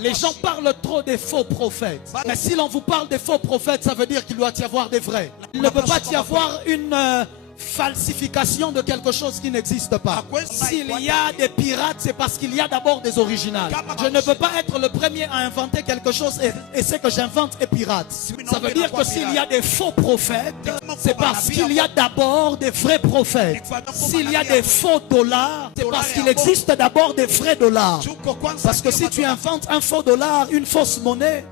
Les gens parlent trop des faux prophètes. Mais si l'on vous parle des faux prophètes, ça veut dire qu'il doit y avoir des vrais. Il ne peut pas y avoir une falsification de quelque chose qui n'existe pas. S'il y a des pirates, c'est parce qu'il y a d'abord des originales. Je ne peux pas être le premier à inventer quelque chose et ce que j'invente est pirate. Ça veut dire que s'il y a des faux prophètes, c'est parce qu'il y a d'abord des vrais prophètes. S'il y a des faux dollars, c'est parce qu'il existe d'abord des vrais dollars. Parce que si tu inventes un faux dollar, une fausse monnaie,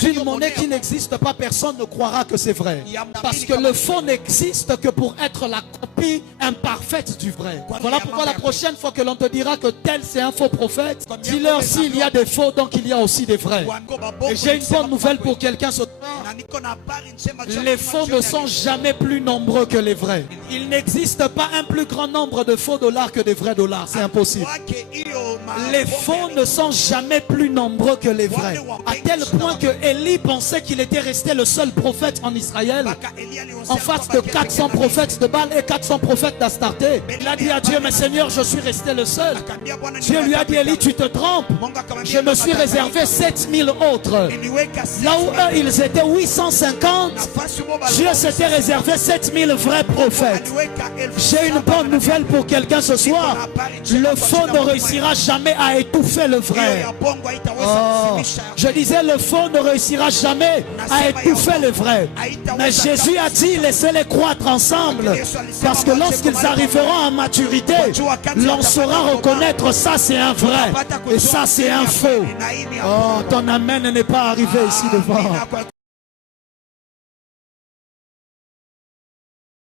d'une monnaie qui n'existe pas, personne ne croira que c'est vrai. Parce que le faux n'existe que pour être la copie imparfaite du vrai. Voilà pourquoi la prochaine fois que l'on te dira que tel c'est un faux prophète, dis-leur s'il y a des faux, donc il y a aussi des vrais. Et j'ai une bonne nouvelle pour quelqu'un ce soir. Les faux ne sont jamais plus nombreux que les vrais. Il n'existe pas un plus grand nombre de faux dollars que des vrais dollars. C'est impossible. Les faux ne sont jamais plus nombreux que les vrais. À tel point que Élie pensait qu'il était resté le seul prophète en Israël en face de 400 prophètes de Baal et 400 prophètes d'Astarté. Il a dit à Dieu, mais Seigneur, je suis resté le seul. Dieu lui a dit, Élie, tu te trompes. Je me suis réservé 7000 autres. Là où eux, ils étaient 850, Dieu s'était réservé 7000 vrais prophètes. J'ai une bonne nouvelle pour quelqu'un ce soir. Le faux ne réussira jamais à étouffer le vrai. Oh. Je disais, le faux ne réussira jamais à étouffer le vrai. Mais Jésus a dit, laissez-les croître ensemble. Parce que lorsqu'ils arriveront à maturité, l'on saura reconnaître ça c'est un vrai et ça c'est un faux. Oh, ton amen n'est pas arrivé ici devant.